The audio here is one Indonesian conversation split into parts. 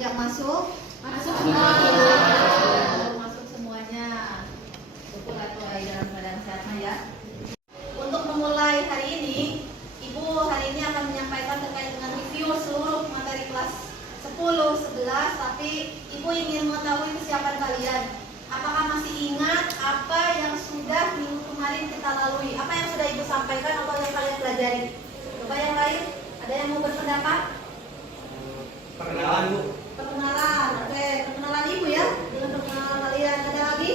tidak masuk? Masuk. Masuk semuanya. Syukur atau dalam keadaan sehat ya. Untuk memulai hari ini, Ibu hari ini akan menyampaikan terkait dengan review seluruh materi kelas 10, 11, tapi Ibu ingin mengetahui kesiapan kalian. Apakah masih ingat apa yang sudah minggu kemarin kita lalui? Apa yang sudah Ibu sampaikan atau yang kalian pelajari? Coba yang lain, ada yang mau berpendapat? Perkenalan, Bu. Perkenalan, oke, perkenalan Ibu ya. Dengan perkenalan kalian, ada lagi?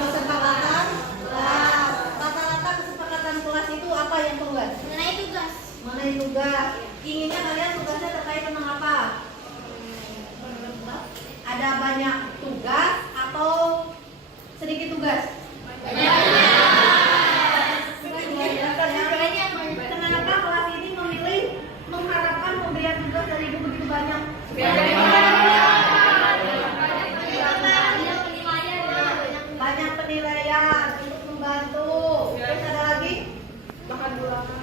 Kesepakatan kelas. Rata-rata kesepakatan kelas itu apa yang keluar? Mengenai tugas. Mengenai tugas. Inginnya kalian tugasnya terkait tentang apa? Ada banyak tugas atau sedikit tugas? Kenapa kelas ini memilih mengharapkan pemberian tugas dari Ibu begitu banyak? Banyak penilaian untuk membantu. Terus ada lagi?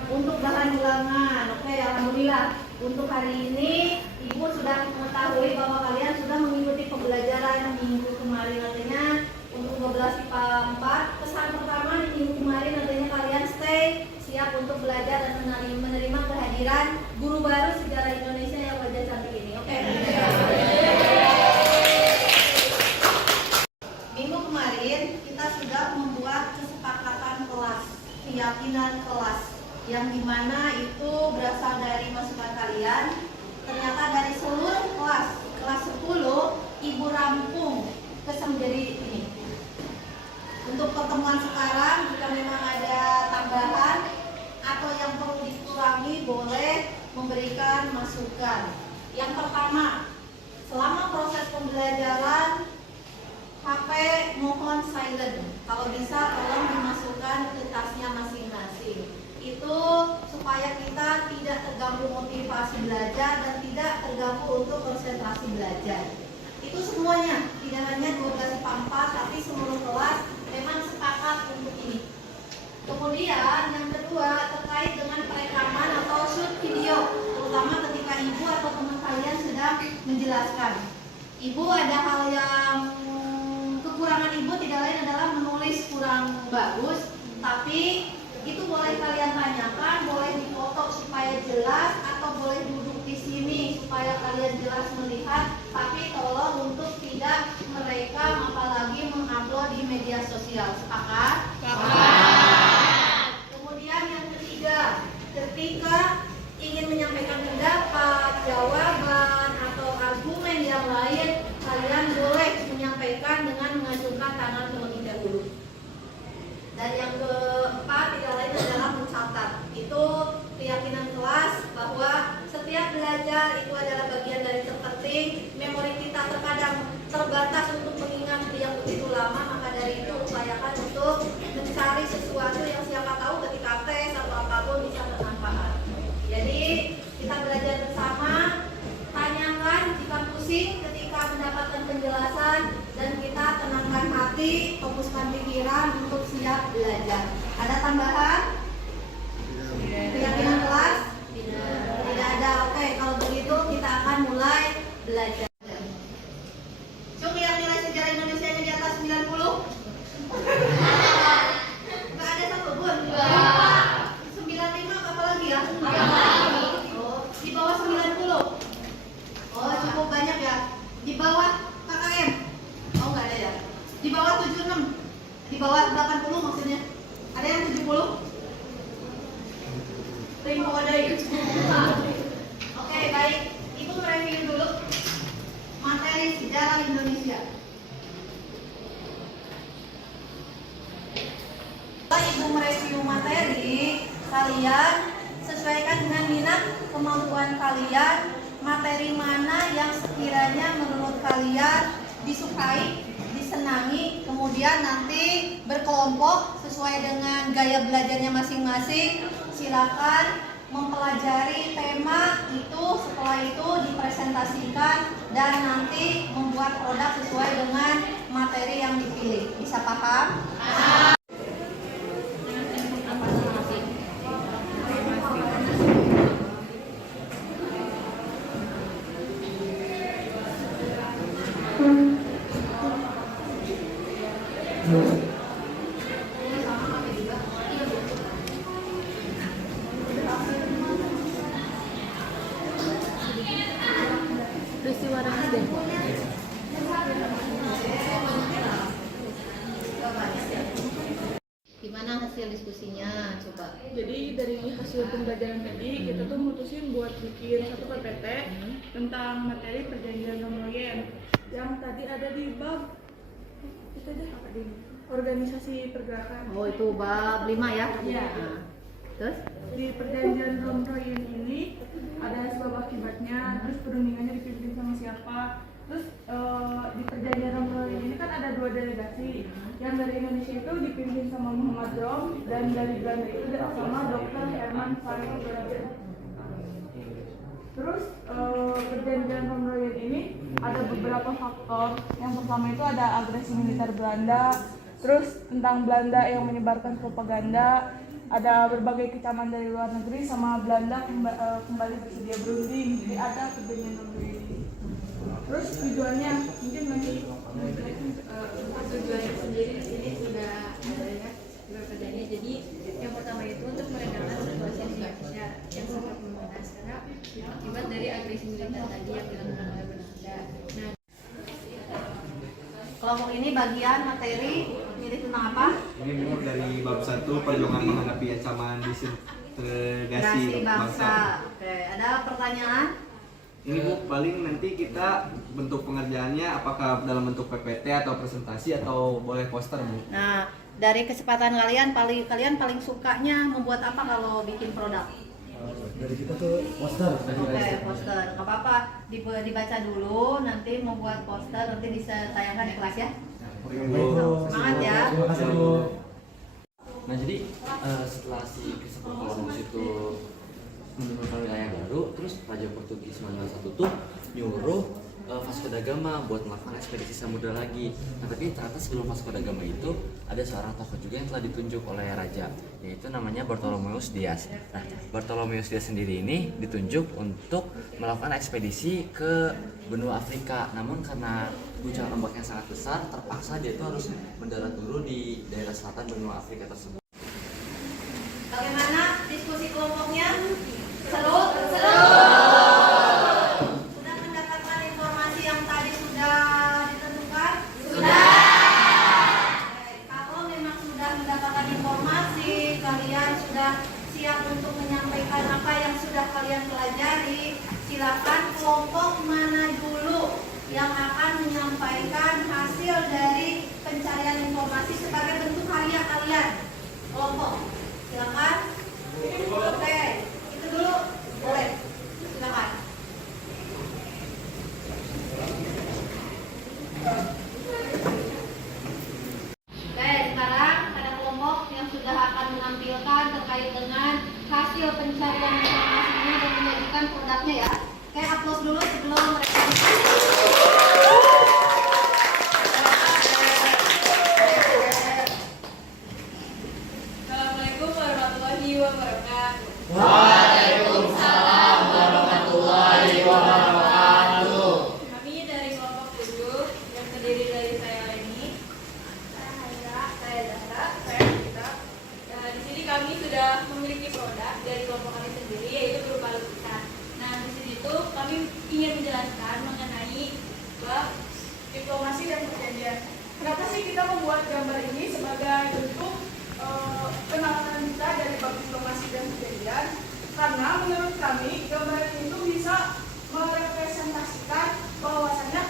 Untuk bahan ulangan. Oke, alhamdulillah. Untuk hari ini Ibu sudah mengetahui bahwa kalian sudah mengikuti pembelajaran minggu kemarin. Artinya untuk 12 IPA 4, pesan pertama di minggu kemarin artinya kalian stay siap untuk belajar dan menerima kehadiran guru baru sejarah Indonesia yang wajah cantik ini. Oke. Minggu kemarin kita sudah membuat kesepakatan kelas, keyakinan kelas, yang dimana itu berasal dari masukan kalian. Ternyata dari seluruh kelas 10 Ibu rampung menjadi ini. Untuk pertemuan sekarang, jika memang ada tambahan atau yang perlu dikurangi, boleh memberikan masukan. Yang pertama, selama proses pembelajaran HP mohon silent. Kalau bisa tolong dimasukkan ke tasnya masing-masing. Itu supaya kita tidak terganggu motivasi belajar dan tidak terganggu untuk konsentrasi belajar. Itu semuanya, tidak hanya 12 IPA 4, tapi seluruh kelas memang sepakat untuk ini. Kemudian yang kedua terkait dengan perekaman atau shoot video, terutama ketika Ibu atau teman kalian sedang menjelaskan. Ibu ada hal yang kekurangan Ibu tidak lain adalah menulis kurang bagus, tapi itu boleh kalian tanyakan, boleh difoto supaya jelas, atau boleh duduk di sini supaya kalian jelas melihat, tapi tolong untuk tidak merekam apalagi mengupload di media sosial. Sepakat? Kemudian yang ketiga, ketika ingin menyampaikan pendapat, jawaban, atau argumen yang lain, kalian boleh menyampaikan dengan mengajukan tangan terlebih dahulu. Dan yang keempat tidak lain adalah mencatat. Itu keyakinan kelas bahwa setiap belajar itu adalah bagian dari terpenting. Memori kita terkadang terbatas untuk mengingat yang begitu lama, maka dari itu upayakan untuk mencari sesuatu yang siapa tahu ketika tes atau apapun bisa bermanfaat. Jadi kita belajar bersama, tanyakan jika pusing ketika mendapatkan penjelasan, dan kita tenangkan hati, fokuskan pikiran untuk siap belajar. Ada tambahan? Keyakinan kelas? Tidak ada. Oke, kalau begitu kita akan mulai belajar. Cuk, yang nilai sejarah Indonesia di atas 90? Enggak ada satu pun? 95 apa lagi ya? Oh, di bawah 90? Oh, cukup banyak ya. Di bawah KKM? Oh, enggak ada ya. Di bawah 76? Di bawah 80 maksudnya? Ada yang 70? Rimbo ada. Oke, baik. Ibu mereview dulu materi sejarah Indonesia. Setelah Ibu mereview materi, kalian sesuaikan dengan minat kemampuan kalian, materi mana yang sekiranya menurut kalian disukai, disenangi, kemudian nanti berkelompok sesuai dengan gaya belajarnya masing-masing. Silakan mempelajari tema itu, setelah itu dipresentasikan dan nanti membuat produk sesuai dengan materi yang dipilih. Bisa paham? diskusi waras deh. Gimana hasil diskusinya? Coba. Jadi dari hasil pembelajaran tadi kita tuh mutusin buat bikin satu PPT tentang materi perjanjian Romloyen yang tadi ada di bab itu aja apa di organisasi pergerakan. Oh, itu bab 5 ya? Iya. Nah, terus? Di perjanjian Romloyen ini ada sebab akibatnya, terus perundingannya dipimpin sama siapa. Terus di perjanjian Romloyen ini kan ada 2 delegasi. Yang dari Indonesia itu dipimpin sama Muhammad Rom, dan dari Belanda itu sama Dr. Herman van Rompuy. Terus perjanjian Romloyen ini ada beberapa faktor. Yang pertama itu ada agresi militer Belanda, terus tentang Belanda yang menyebarkan propaganda, ada berbagai kecaman dari luar negeri, sama Belanda kembali bersedia berunding. Jadi ada perjanjian Romloyen ini. Terus tujuannya mungkin nanti tujuannya sendiri di sini sudah ada ya berbedanya. Jadi yang pertama itu untuk meredakan situasi di Indonesia yang sangat memanas karena akibat dari agresi militer tadi yang dilakukan oleh Belanda. Nah, Kelompok ini bagian materi milih tentang apa? Ini Bu dari bab 1 perjuangan menghadapi ancaman disintegrasi Generasi bangsa. bangsa. Oke, ada pertanyaan? Ini Bu paling nanti kita bentuk pengerjaannya apakah dalam bentuk PPT atau presentasi atau boleh poster Bu? Nah, dari kesempatan kalian paling sukanya membuat apa kalau bikin produk? Dari kita tuh poster. Oke, poster. Nggak apa-apa, dibaca dulu, nanti membuat poster, nanti bisa tayangkan di kelas ya. Semangat ya. Terima kasih Bu. Nah jadi setelah si Christopher Columbus itu menemukan wilayah baru, terus Raja Portugis Manuel I tuh nyuruh Vasco da Gama buat melakukan ekspedisi samudra lagi. Nah tapi ternyata sebelum Vasco da Gama itu ada seorang tokoh juga yang telah ditunjuk oleh raja, yaitu namanya Bartholomeus Dias. Nah Bartholomeus Dias sendiri ini ditunjuk untuk melakukan ekspedisi ke benua Afrika. Namun karena guncangan ombak yang sangat besar, terpaksa dia itu harus mendarat dulu di daerah selatan benua Afrika tersebut. Bagaimana diskusi kelompoknya? Seru? Seru? Sudah mendapatkan informasi yang tadi sudah ditentukan? Sudah. Oke, kalau memang sudah mendapatkan informasi, kalian sudah siap untuk menyampaikan apa yang sudah kalian pelajari, silakan kelompok mana dulu yang akan menyampaikan hasil dari pencarian informasi sebagai bentuk karya kalian. Kelompok, silakan. Oke, itu dulu boleh. Silakan. Oke, sekarang ada kelompok yang sudah akan menampilkan terkait dengan hasil pencarian informasinya dan menyajikan produknya ya. Oke, upload dulu sebelum mereka Assalamualaikum warahmatullahi wabarakatuh. Waalaikumsalam warahmatullahi wabarakatuh. Kami dari kelompok 7 yang terdiri dari saya Leni, saya Haira, saya Zahra, saya Kita. Nah, di sini kami sudah memiliki produk dari kelompok kami sendiri, yaitu berupa lukisan. Nah, di sini tuh kami ingin menjelaskan mengenai bab diplomasi dan perjanjian. Kenapa sih kita membuat gambar ini sebagai bentuk penalaran kita dari bab diplomasi dan perjanjian? Karena menurut kami gambar ini itu bisa merepresentasikan bahwasannya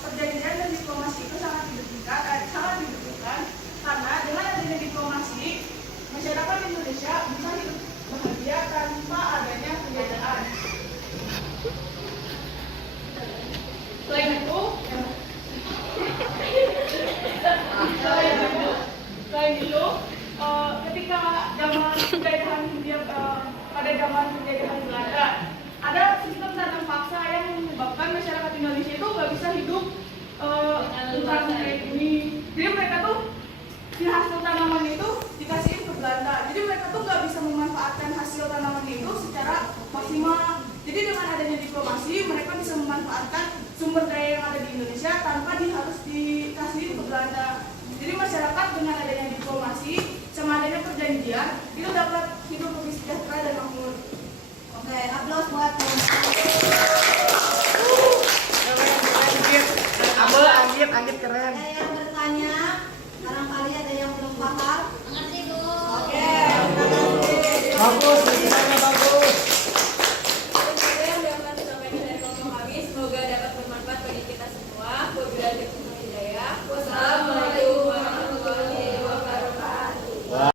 perjanjian dan diplomasi itu sangat dibutuhkan karena dengan adanya diplomasi masyarakat Indonesia bisa hidup bahagia tanpa adanya penjajahan. Selain itu, ketika zaman penjajahan pada zaman penjajahan Belanda, ada sistem tanam paksa yang menyebabkan masyarakat Indonesia itu nggak bisa hidup tentang kayak gini. Jadi mereka tuh si hasil tanaman itu dikasihin ke Belanda. Jadi mereka tuh nggak bisa memanfaatkan hasil tanaman itu secara maksimal. Jadi dengan adanya diplomasi, mereka bisa memanfaatkan sumber daya yang ada di Indonesia tanpa harus dikasihin ke Belanda. Jadi masyarakat dengan adanya diplomasi sama adanya perjanjian itu dapat hidup lebih sejahtera dan makmur. Oke, aplaus buat kaget keren. Ada yang bertanya? Barangkali ada yang belum paham? Mengerti, Bu. Oke, terima kasih. Bagus, ceritanya bagus. Itu yang dapat disampaikan dari kelompok kami. Semoga dapat bermanfaat bagi kita semua. Wabillahi taufiq wal hidayah. Wassalamualaikum warahmatullahi wabarakatuh.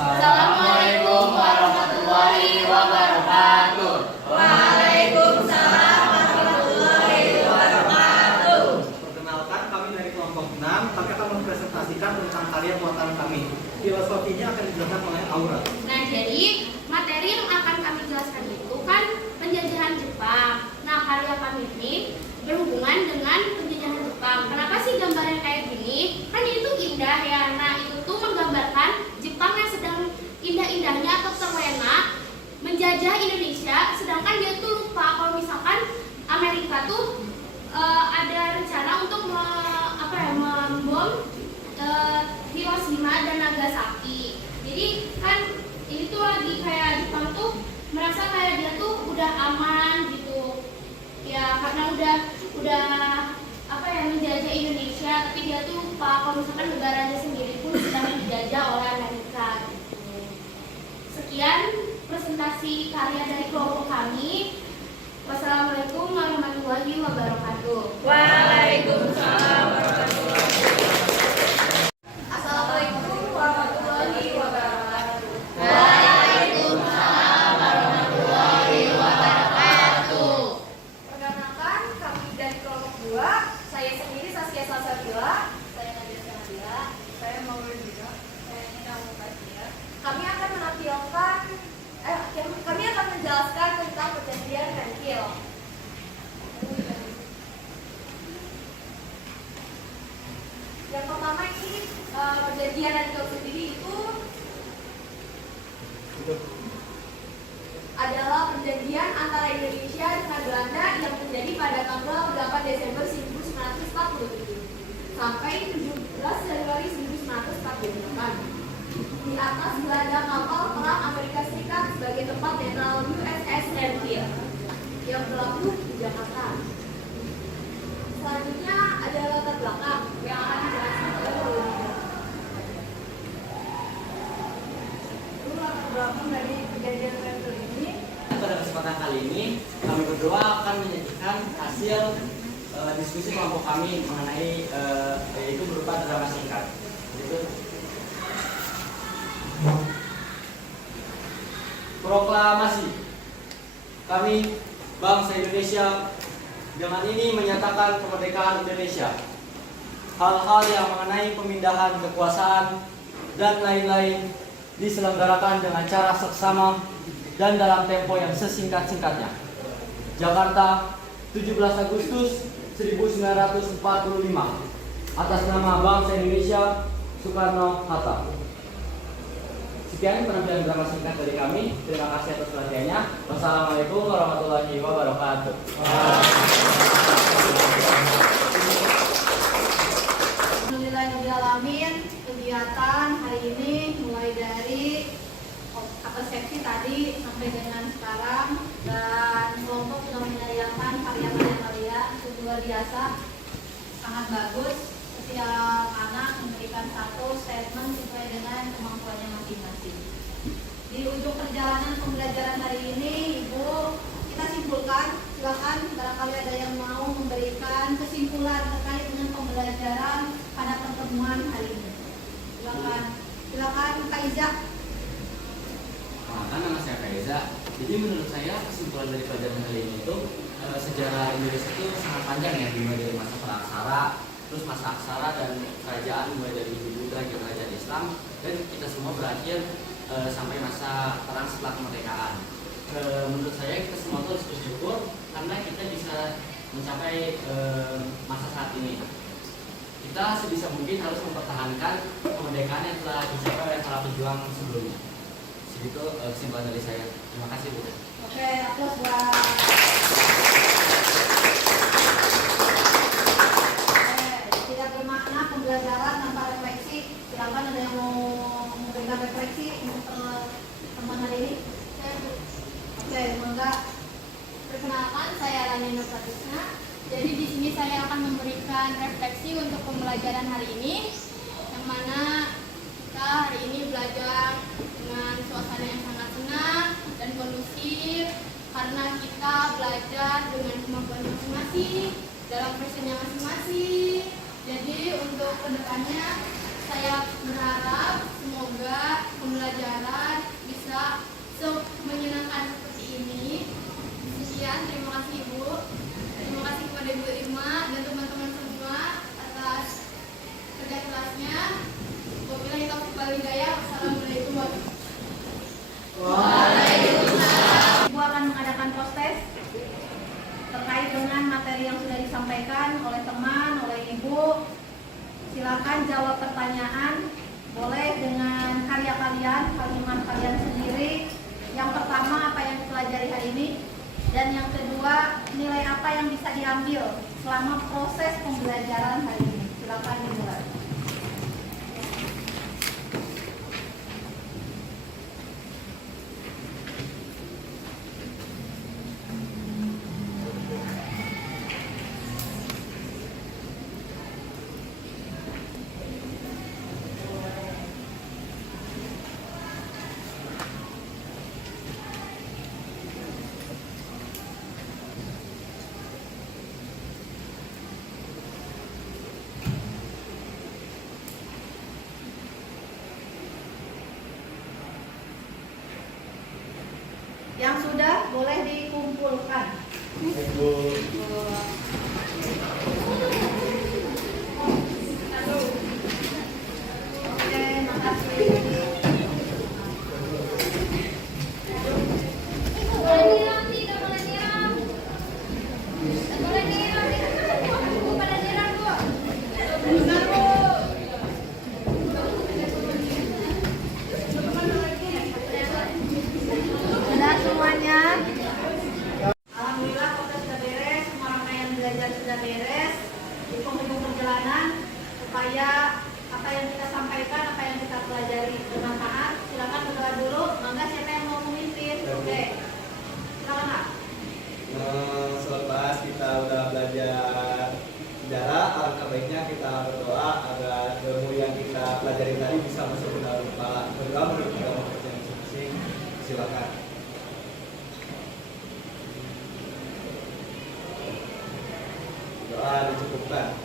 Assalamualaikum warahmatullahi wabarakatuh. Waalaikumsalam warahmatullahi wabarakatuh. Perkenalkan, kami dari kelompok 6. Kami akan mempresentasikan tentang karya buatan kami. Filosofinya akan dijelaskan oleh Aura. Nah, jadi materi yang akan kami jelaskan itu kan penjajahan Jepang. Nah, karya kami ini berhubungan dengan penjajahan Jepang. Kenapa sih gambarnya kayak gini? Kan itu indah ya. Nah, itu tuh menggambarkan Jepang yang sedang indah-indahnya atau terlena menjajah Indonesia, sedangkan dia tuh lupa kalau misalkan Amerika tuh ada rencana untuk membom Hiroshima dan Nagasaki. Jadi kan ini tuh lagi kayak Jepang tuh merasa kayak dia tuh udah aman gitu. Ya karena udah menjajah Indonesia, tapi dia tuh lupa kalau misalkan negaranya sendiri pun sedang dijajah oleh Amerika gitu. Sekian presentasi karya dari kelompok kami. Wassalamualaikum warahmatullahi wabarakatuh. Waalaikumsalam warahmatullahi wabarakatuh. Assalamualaikum warahmatullahi wabarakatuh. Waalaikumsalam warahmatullahi wabarakatuh. Perkenalkan, kami dari kelompok 2. Saya sendiri Saskia Salsabila. Saya Nadia Sanabila. Saya Maulid juga. Saya Nina Mukasia. Kami akan menjelaskan tentang perjanjian Renville. Yang pertama ini perjanjian Renville sendiri itu adalah perjanjian antara Indonesia dengan Belanda yang terjadi pada tanggal 8 Desember 1947 sampai 17 Januari 1948 di atas Belanda kapal perang Amerika Serikat sebagai tempat netral USS Renville yang berlabuh di Jakarta. Selanjutnya ada latar belakang yang akan dijelaskan oleh Maulida. Latar belakang dari perjanjian Renville ini. Pada kesempatan kali ini kami berdua akan menyajikan hasil diskusi kelompok kami mengenai yaitu berupa drama singkat. Itu proklamasi. Kami bangsa Indonesia dengan ini menyatakan kemerdekaan Indonesia. Hal-hal yang mengenai pemindahan kekuasaan dan lain-lain diselenggarakan dengan cara seksama dan dalam tempo yang sesingkat-singkatnya. Jakarta, 17 Agustus 1945. Atas nama bangsa Indonesia, Soekarno-Hatta. Sekian penampilan drama singkat dari kami. Terima kasih atas perhatiannya. Wassalamualaikum warahmatullahi wabarakatuh. Alhamdulillahirrahmanirrahim. Kegiatan hari ini mulai dari persepsi tadi sampai dengan sekarang, dan kelompok sudah menyayangkan karya-karya itu luar biasa, sangat bagus. Setiap anak memberikan satu statement sesuai dengan kemampuannya masing-masing. Di ujung perjalanan pembelajaran hari ini, Ibu, kita simpulkan. Silakan barangkali ada yang mau memberikan kesimpulan terkait dengan pembelajaran pada pertemuan hari ini. Silakan Kak Iza. Nama saya Kaiza. Jadi menurut saya kesimpulan dari pelajaran kali ini itu sejarah Indonesia itu sangat panjang ya, dimulai dari masa praksara, terus masa aksara dan kerajaan mulai dari Buddha hingga kerajaan Islam, dan kita semua berakhir sampai masa perang setelah kemerdekaan. Menurut saya kita semua harus bersyukur karena kita bisa mencapai masa saat ini. Kita sebisa mungkin harus mempertahankan kemerdekaan yang telah dicapai oleh para pejuang sebelumnya. Segitu kesimpulan dari saya. Terima kasih, Bu. Oke, aplaus buat. Tidak bermakna pembelajaran tanpa refleksi. Silakan ada yang mau memberikan refleksi untuk teman hari ini. Oke, mangga. Perkenalkan, saya Rani Nur Fatisna. Jadi di sini saya akan memberikan refleksi untuk pembelajaran hari ini, yang mana kita hari ini belajar dengan suasana yang sangat senang dan kondusif karena kita belajar dengan kemampuan masing-masing dalam passionnya masing-masing. Jadi untuk kedepannya saya berharap semoga pembelajaran bisa menyenangkan seperti ini. Sekian, terima kasih Ibu. Terima kasih kepada Ibu Irma dan teman-teman semua atas kerja kerasnya. Wabillahi taufiq wal hidayah. Wassalamualaikum warahmatullahi wabarakatuh. Ibu akan mengadakan proses terkait dengan materi yang sudah disampaikan oleh teman, oleh Ibu. Silakan jawab pertanyaan, boleh dengan karya kalian, kalimat kalian sendiri. Yang pertama, apa yang dipelajari hari ini, dan yang kedua, nilai apa yang bisa diambil selama proses pembelajaran hari ini. Silakan dimulai. Yang sudah boleh dikumpulkan. Oke, makasih. Boleh niram, tidak boleh niram. Tidak boleh niram, Bu, pada niram, Bu. Benar, Bu. Sudah semuanya? Alhamdulillah proses sudah beres, semua rangkaian belajar sudah beres. Di penghujung perjalanan, supaya apa yang kita sampaikan, apa yang kita pelajari bermanfaat. Silakan berdoa dulu. Mangga siapa yang mau memimpin? Oke, silakan Kak. Selepas kita udah belajar sejarah, alangkah baiknya kita berdoa agar ilmu yang kita pelajari tadi bisa masuk ke dalam kepala. Berdoa menurut agama masing-masing. Silakan. Doa dicukupkan.